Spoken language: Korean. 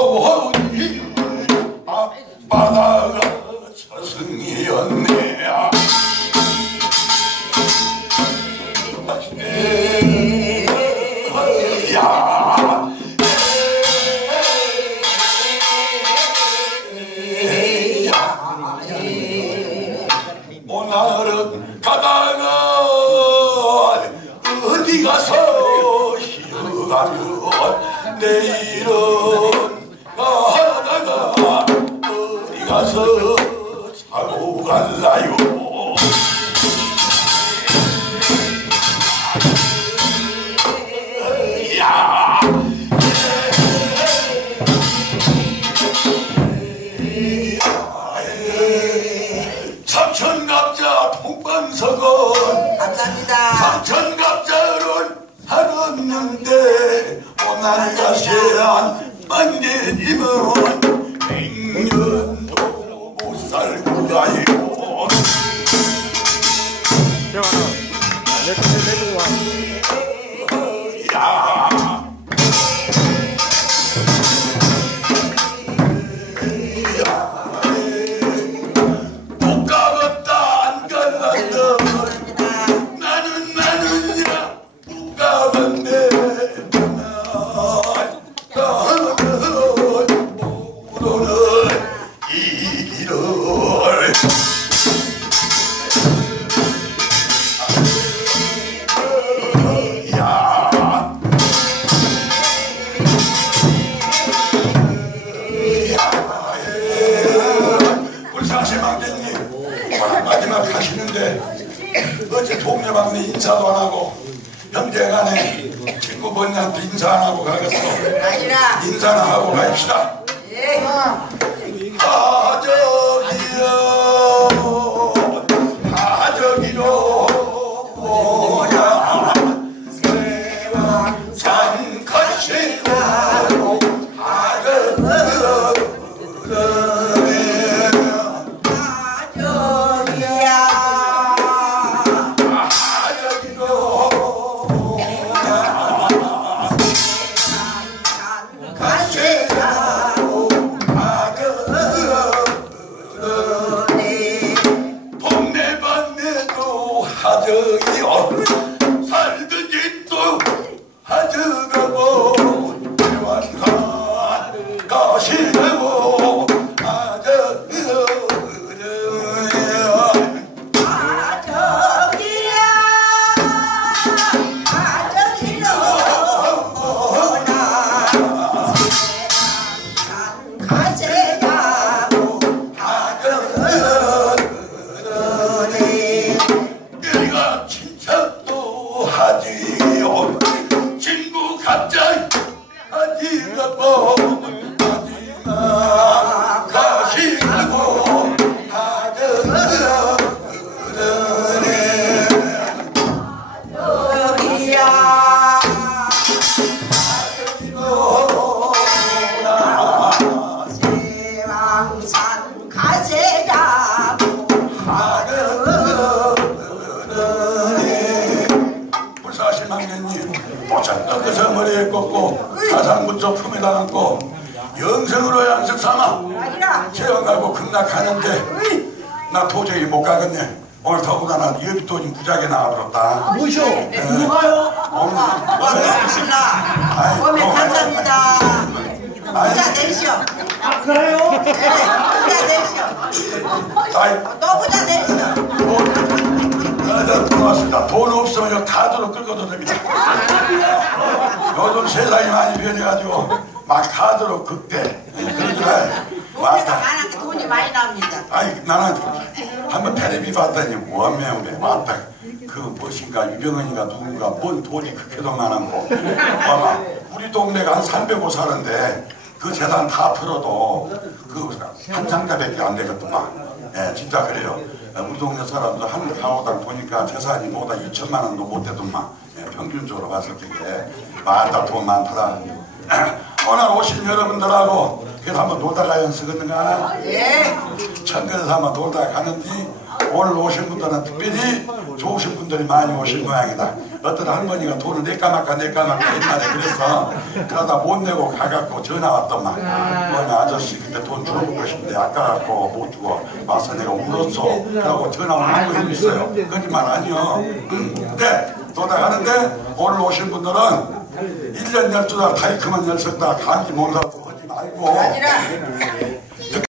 보니 앞바다가 저승이었네. 오늘은 가다가 어디 가서 쉬어가면 내일은 가다가 어디 가서 자고 갈라요. 삼천갑자 통방석은 감사합니다. 삼천갑자를 살았는데 오날가시한 만개님은 백년도 못 살 거예요. 마지막 하시는데 어제 동네방네 인사도 안 하고 형제간에 친구 번님한테 인사 안 하고 가겠어. 인사나 하고 가입시다. 하적이여 하적이로 산가시고 하적이여 살든지 또 하적하고 대환산 가시고 하적이여 친구 갑자기 하지가고 하지마 가시고 하저러네 하저기야 하저기고 세왕산 가세자고 하저러네 불사신왕년님 도착 뜯어서 머리에 꽂고 사상문조 품에다 안고 영생으로 양식 삼아 체험하고 극락하는데 나 도저히 못 가겠네. 오늘 더군다나 여비돈이 무지하게 나와버렸다. 뭐쇼? 누가요? 오늘 감사합니다. 부자 되시오. 아 그래요? 네, 부자 되시오. 또 부자 되시오. 고맙습니다. 돈 없으면 카드로 끌고도 됩니다. 요즘 세상이 많이 변해가지고 막 카드로 극대 그러더라. 돈이가 많은데 돈이 많이 납니다. 아니 나는 한번 텔레비 봤더니 원명배 왔다 그 무엇인가 유병헌인가 누군가 뭔 돈이 그렇게도 많았고 아마 우리 동네가 한 300호 사는데 그 재산 다 풀어도 그 한 상자밖에 안 되겠더만. 예, 진짜 그래요. 우리 동네 사람들 한 가구당 보니까 재산이 뭐다 2천만 원도 못 되더만. 예, 평균적으로 봤을 적에 많다 돈 많더라. 오늘 오신 여러분들하고 그래서 한번 놀다 가야 쓰겠는가? 예. 천근에서 한번 놀다 가는데 오늘 오신 분들은 특별히 좋으신 분들이 많이 오신 모양이다. 어떤 할머니가 돈을 내까마까 옛날에 그래서 그러다 못 내고 가갖고 전화 왔더만 뭐냐 아저씨 그때 돈 주는 것인데 아까갖고 못 주고 와서 내가 울었어 그러고 전화 오는 분이 있어요. 거짓말 아니요. 근데 또 나가는데 오늘 오신 분들은 1년 12달 다이크만 열었다 감기 몰라서 하지 말고 아니라